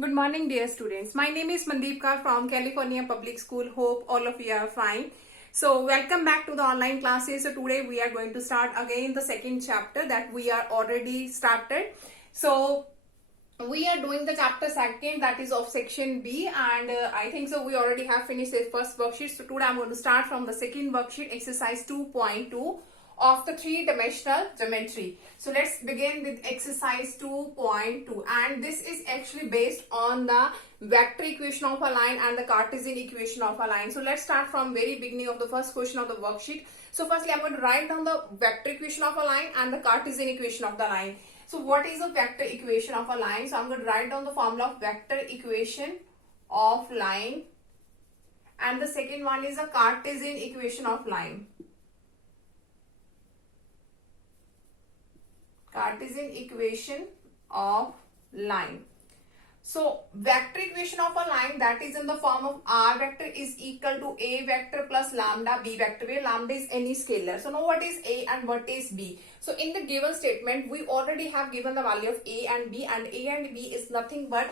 Good morning, dear students. My name is Mandeep Kaur from California Public School. Hope all of you are fine. So, welcome back to the online classes. So, today we are going to start again the second chapter that we are already started. So, we are doing the chapter second, that is of section B, and I think so we already have finished the first worksheet. So, today I'm going to start from the second worksheet, exercise 2.2 of the three-dimensional geometry. So let's begin with exercise 2.2, and this is actually based on the vector equation of a line and the Cartesian equation of a line. So let's start from very beginning of the first question of the worksheet. So firstly I'm going to write down the vector equation of a line and the Cartesian equation of the line. So what is a vector equation of a line? So I'm going to write down the formula of vector equation of line, and the second one is a Cartesian equation of line. Cartesian equation of line. So vector equation of a line, that is in the form of r vector is equal to a vector plus lambda b vector, where lambda is any scalar. So now what is a and what is b? So in the given statement we already have given the value of a and b is nothing but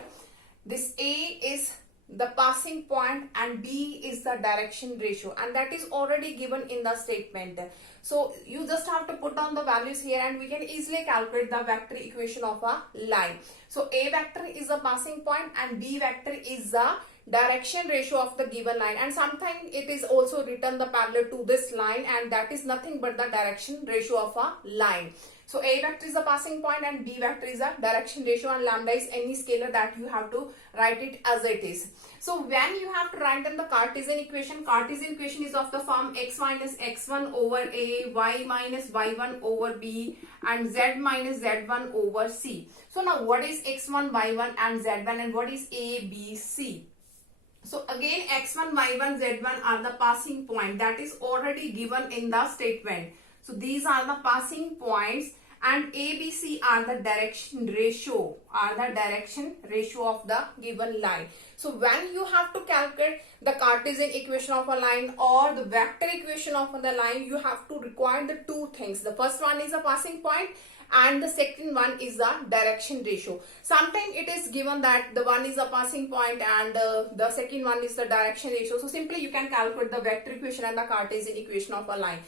this a is the passing point and b is the direction ratio, and that is already given in the statement. So you just have to put on the values here and we can easily calculate the vector equation of a line. So a vector is the passing point and b vector is the direction ratio of the given line, and sometimes it is also written the parallel to this line, and that is nothing but the direction ratio of a line. So a vector is the passing point and b vector is the direction ratio, and lambda is any scalar that you have to write it as it is. So when you have to write down the Cartesian equation is of the form x minus x1 over a, y minus y1 over b, and z minus z1 over c. So now what is x1, y1 and z1, and what is a, b, c? So again x1, y1, z1 are the passing point that is already given in the statement. So these are the passing points, and A, B, C are the direction ratio of the given line. So when you have to calculate the Cartesian equation of a line or the vector equation of the line, you have to require the two things. The first one is a passing point and the second one is the direction ratio. Sometimes it is given that the one is a passing point and the second one is the direction ratio. So simply you can calculate the vector equation and the Cartesian equation of a line.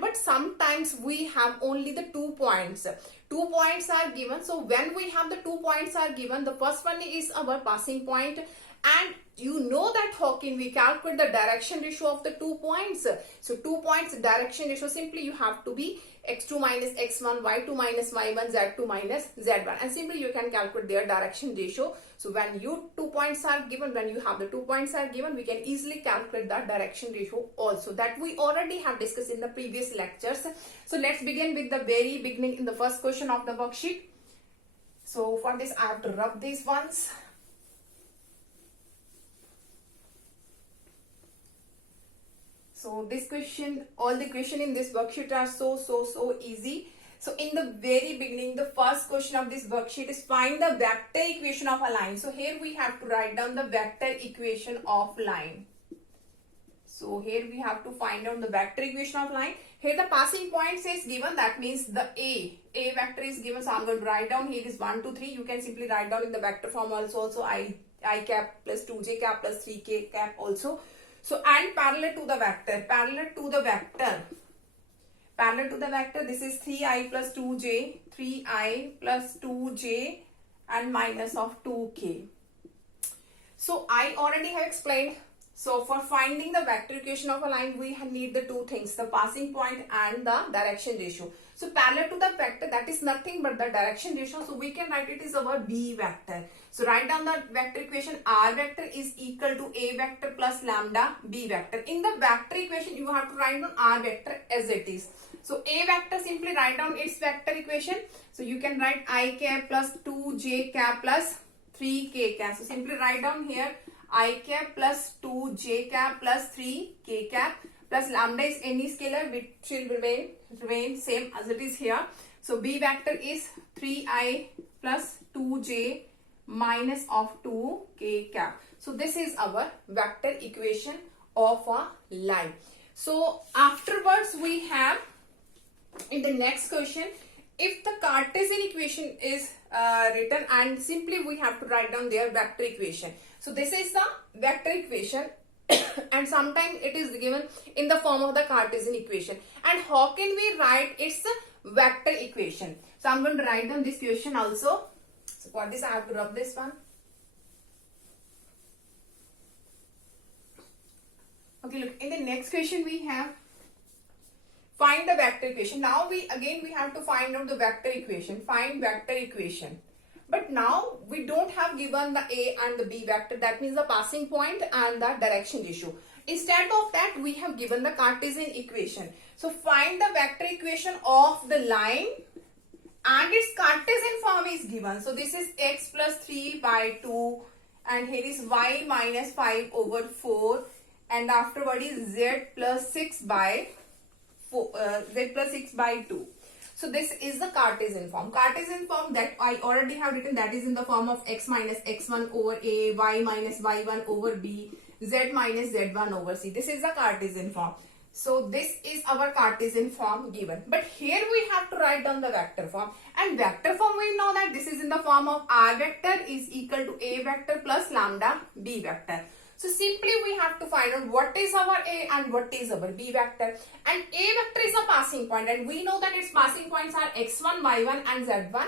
But sometimes we have only the 2 points. 2 points are given. So when we have the 2 points are given, the first one is our passing point, and you know that how can we calculate the direction ratio of the 2 points. So 2 points direction ratio, simply you have to be x2 minus x1, y2 minus y1, z2 minus z1, and simply you can calculate their direction ratio. So when you 2 points are given, when you have the 2 points are given, we can easily calculate the direction ratio also, that we already have discussed in the previous lectures. So let's begin with the very beginning in the first question of the worksheet. So for this I have to rub these ones. So this question, all the question in this worksheet are so easy. So in the very beginning, the first question of this worksheet is find the vector equation of a line. So here we have to write down the vector equation of line. So here we have to find out the vector equation of line. Here the passing points is given, that means the A vector is given. So I'm going to write down here is 1, 2, 3. You can simply write down in the vector form also I cap plus 2j cap plus 3k cap also. So and parallel to the vector, this is 3i plus 2j, and minus of 2k. So I already have explained. So for finding the vector equation of a line, we need the two things, the passing point and the direction ratio. So parallel to the vector, that is nothing but the direction ratio. So we can write it is our b vector. So write down the vector equation. R vector is equal to a vector plus lambda b vector. In the vector equation, you have to write down r vector as it is. So a vector, simply write down its vector equation. So you can write I cap plus 2j cap plus 3k cap. So simply write down here I cap plus 2j cap plus 3k cap plus lambda is any scalar which will remain same as it is here. So b vector is 3i plus 2j minus of 2k cap. So this is our vector equation of a line. So afterwards we have in the next question, if the Cartesian equation is written, and simply we have to write down their vector equation. So this is the vector equation and sometimes it is given in the form of the Cartesian equation. And how can we write its vector equation? So I'm going to write down this question also. So for this I have to rub this one. Okay, look, in the next question we have find the vector equation. Now we have to find out the vector equation. Find vector equation. But now we don't have given the A and the B vector, that means the passing point and the direction ratio. Instead of that, we have given the Cartesian equation. So find the vector equation of the line and its Cartesian form is given. So this is x plus 3 by 2 and here is y minus 5 over 4 and afterward is z plus 6 by 2. So this is the Cartesian form. Cartesian form that I already have written, that is in the form of x minus x1 over a, y minus y1 over b, z minus z1 over c. This is the Cartesian form. So this is our Cartesian form given. But here we have to write down the vector form. And vector form, we know that this is in the form of r vector is equal to a vector plus lambda b vector. So simply we have to find out what is our A and what is our B vector. And A vector is a passing point and we know that its passing points are x1, y1 and z1.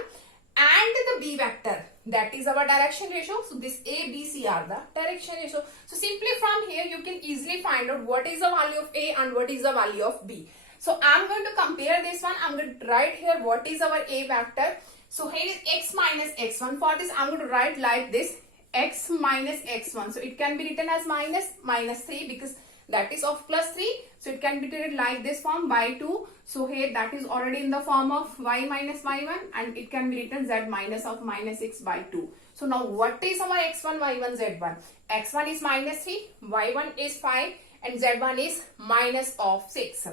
And the B vector, that is our direction ratio. So this A, B, C are the direction ratio. So simply from here you can easily find out what is the value of A and what is the value of B. So I'm going to compare this one. I'm going to write here what is our A vector. So here is x minus x1. For this I'm going to write like this, x minus x1. So it can be written as minus 3 because that is of plus 3. So it can be written like this form by 2. So here that is already in the form of y minus y1 and it can be written z minus of minus 6 by 2. So now what is our x1, y1, z1? x1 is minus 3, y1 is 5 and z1 is minus of 6.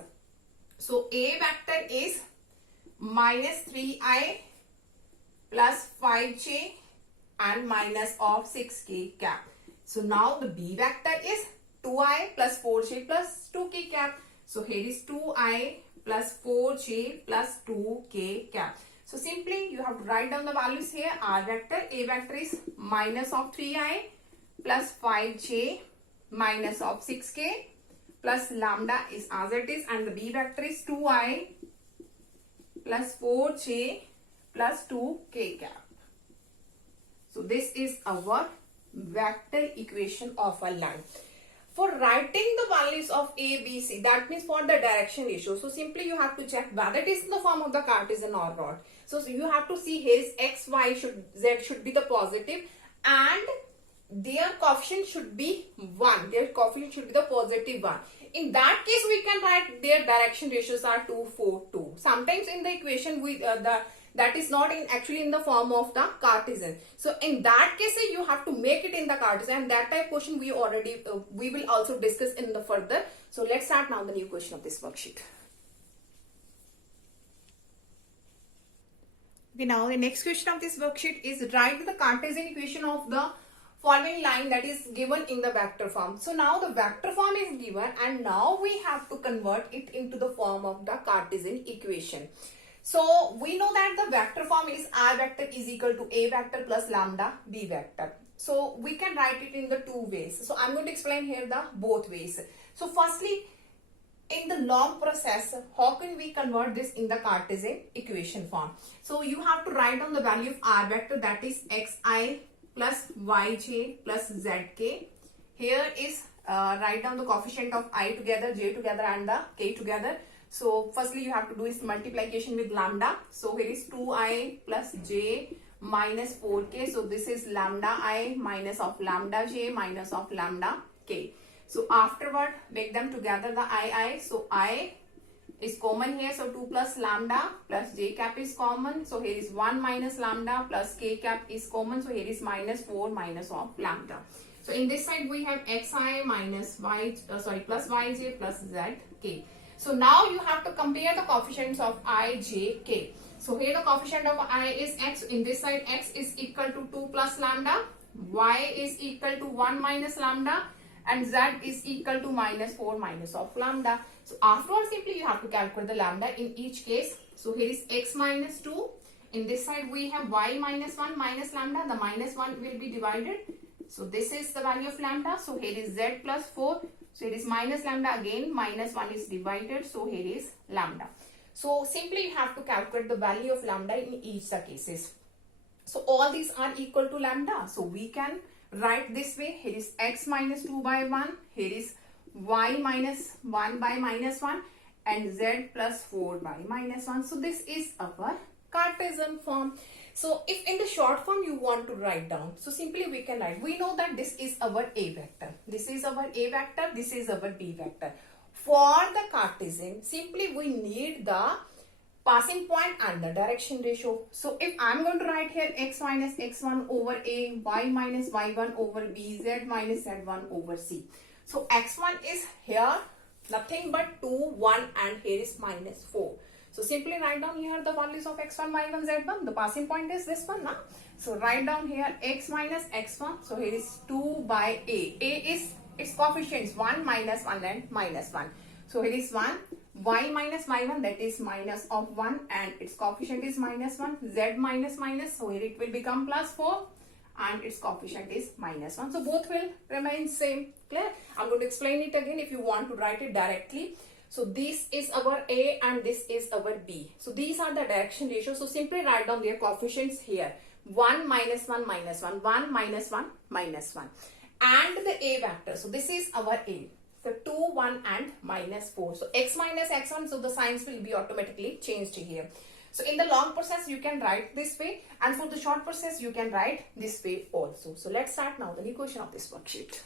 So A vector is minus 3i plus 5j and minus of 6k cap. So now the B vector is 2i plus 4j plus 2k cap. So here is 2i plus 4j plus 2k cap. So simply you have to write down the values here. R vector, A vector is minus of 3i plus 5j minus of 6k plus lambda is as it is, and the B vector is 2i plus 4j plus 2k cap. So this is our vector equation of a line. For writing the values of A, B, C, that means for the direction ratio. So simply you have to check whether it is in the form of the Cartesian or not. So you have to see here is x, y, z should be the positive and their coefficient should be 1. Their coefficient should be the positive 1. In that case, we can write their direction ratios are 2, 4, 2. Sometimes in the equation that is not actually in the form of the Cartesian. So in that case, you have to make it in the Cartesian, and that type question we will also discuss in the further. So let's start now the new question of this worksheet. Okay, now the next question of this worksheet is write the Cartesian equation of the following line that is given in the vector form. So now the vector form is given and now we have to convert it into the form of the Cartesian equation. So we know that the vector form is R vector is equal to A vector plus lambda B vector. So we can write it in the two ways. So I'm going to explain here the both ways. So firstly, in the long process, how can we convert this in the Cartesian equation form? So you have to write down the value of R vector, that is xi plus yj plus zk. Here is write down the coefficient of I together, j together and the k together. So firstly you have to do is multiplication with lambda. So here is 2i plus j minus 4k. So this is lambda I minus of lambda j minus of lambda k. So afterward make them together the I. So I is common here. So 2 plus lambda plus j cap is common. So here is 1 minus lambda plus k cap is common. So here is minus 4 minus of lambda. So in this side we have xi minus plus yj plus zk. So now you have to compare the coefficients of I, j, k. So here the coefficient of I is x. In this side x is equal to 2 plus lambda, y is equal to 1 minus lambda, and z is equal to minus 4 minus of lambda. So afterwards simply you have to calculate the lambda in each case. So here is x minus 2. in this side we have y minus 1 minus lambda. The minus 1 will be divided. So this is the value of lambda. So here is z plus 4. So it is minus lambda again. Minus 1 is divided. So here is lambda. So simply you have to calculate the value of lambda in each the cases. So all these are equal to lambda. So we can write this way. Here is x minus 2 by 1. Here is y minus 1 by minus 1. And z plus 4 by minus 1. So this is our Cartesian form. So if in the short form you want to write down, so simply we can write, we know that this is our A vector. This is our A vector. This is our B vector. For the Cartesian, simply we need the passing point and the direction ratio. So if I'm going to write here x minus x1 over A, y minus y1 over B, z minus z1 over C. So x1 is here nothing but 2, 1 and here is minus 4. So simply write down here the values of x1, y1, z1. The passing point is this one now. So write down here x minus x1. So here is 2 by A. A is its coefficients 1, minus 1 and minus 1. So here is 1. Y minus y1, that is minus of 1 and its coefficient is minus 1. Z minus minus. So here it will become plus 4. And its coefficient is minus 1. So both will remain same. Clear? I'm going to explain it again if you want to write it directly. So this is our A and this is our B. So these are the direction ratios. So simply write down their coefficients here. 1 minus 1 minus 1. 1 minus 1 minus 1. And the A vector. So this is our A. So 2, 1 and minus 4. So x minus x1. So the signs will be automatically changed here. So in the long process, you can write this way, and for the short process, you can write this way also. So let's start now the new question of this worksheet.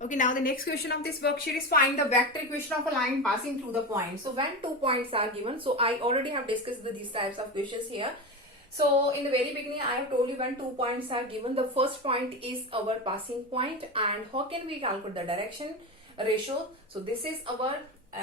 Okay, now the next question of this worksheet is find the vector equation of a line passing through the point. So when 2 points are given, so I already have discussed these types of questions here. So in the very beginning, I have told you when 2 points are given, the first point is our passing point, and how can we calculate the direction ratio? So this is our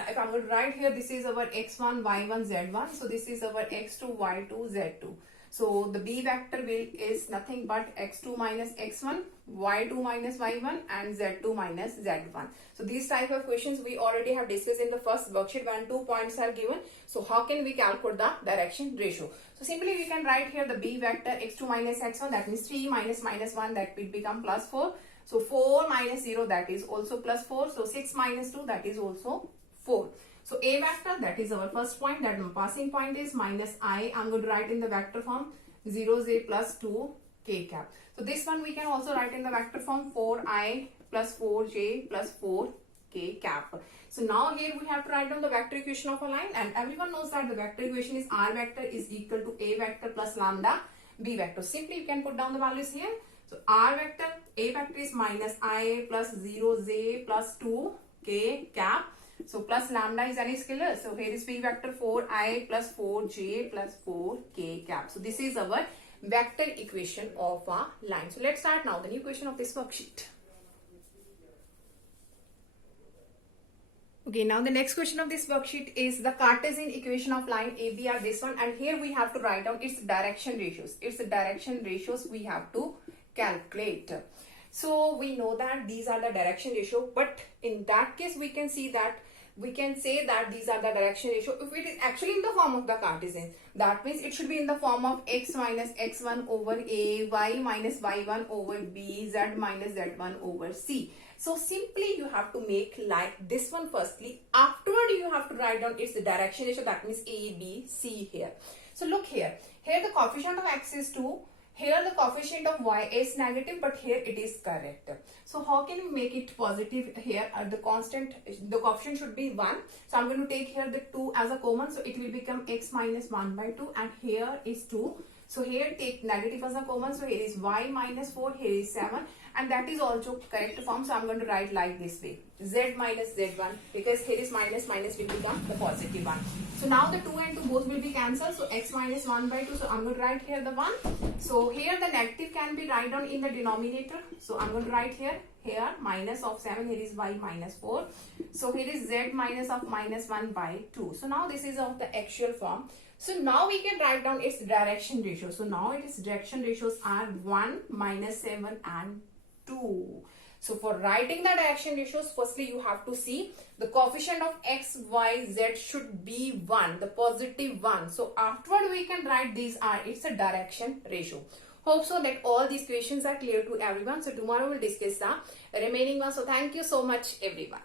if I'm going to write here, this is our x1, y1, z1. So this is our x2, y2, z2. So the B vector is nothing but x2 minus x1, y2 minus y1 and z2 minus z1. So these type of questions we already have discussed in the first worksheet when 2 points are given. So how can we calculate the direction ratio? So simply we can write here the B vector x2 minus x1, that means 3 minus minus 1, that will become plus 4. So 4 minus 0, that is also plus 4. So 6 minus 2, that is also 4. So A vector, that is our first point, that passing point is minus I. I'm going to write in the vector form 0j plus 2 k cap. So this one we can also write in the vector form 4I plus 4j plus 4 k cap. So now here we have to write down the vector equation of a line, and everyone knows that the vector equation is R vector is equal to A vector plus lambda B vector. Simply you can put down the values here. So R vector, A vector is minus I plus 0j plus 2 k cap. So plus lambda is any scalar. So here is B vector 4I plus 4j plus 4k cap. So this is our vector equation of a line. So let's start now the new question of this worksheet. Okay, now the next question of this worksheet is the Cartesian equation of line AB are this one, and here we have to write down its direction ratios. Its direction ratios we have to calculate. So we know that these are the direction ratio, but in that case we can see that we can say that these are the direction ratio if it is actually in the form of the Cartesian. That means it should be in the form of x minus x1 over A, y minus y1 over B, z minus z1 over C. So simply you have to make like this one firstly. Afterward you have to write down its direction ratio, that means A, B, C here. So look here. Here the coefficient of x is 2. Here the coefficient of y is negative, but here it is correct. So how can we make it positive here? The constant, the coefficient should be 1. So I'm going to take here the 2 as a common. So it will become x minus 1 by 2, and here is 2. So here take negative as a common. So here is y minus 4, here is 7. And that is also correct form. So I'm going to write like this way. Z minus Z1, because here is minus will become the positive one. So now the 2 and 2 both will be cancelled. So x minus 1 by 2. So I'm going to write here the 1. So here the negative can be write down in the denominator. So I'm going to write here minus of 7. Here is y minus 4. So here is z minus of minus 1 by 2. So now this is of the actual form. So now we can write down its direction ratio. So now its direction ratios are 1, minus 7 and 2. So for writing the direction ratios, firstly you have to see the coefficient of x, y, z should be 1, the positive 1. So afterward we can write these are, it's a direction ratio. Hope so that all these questions are clear to everyone. So tomorrow we'll discuss the remaining ones. So thank you so much everyone.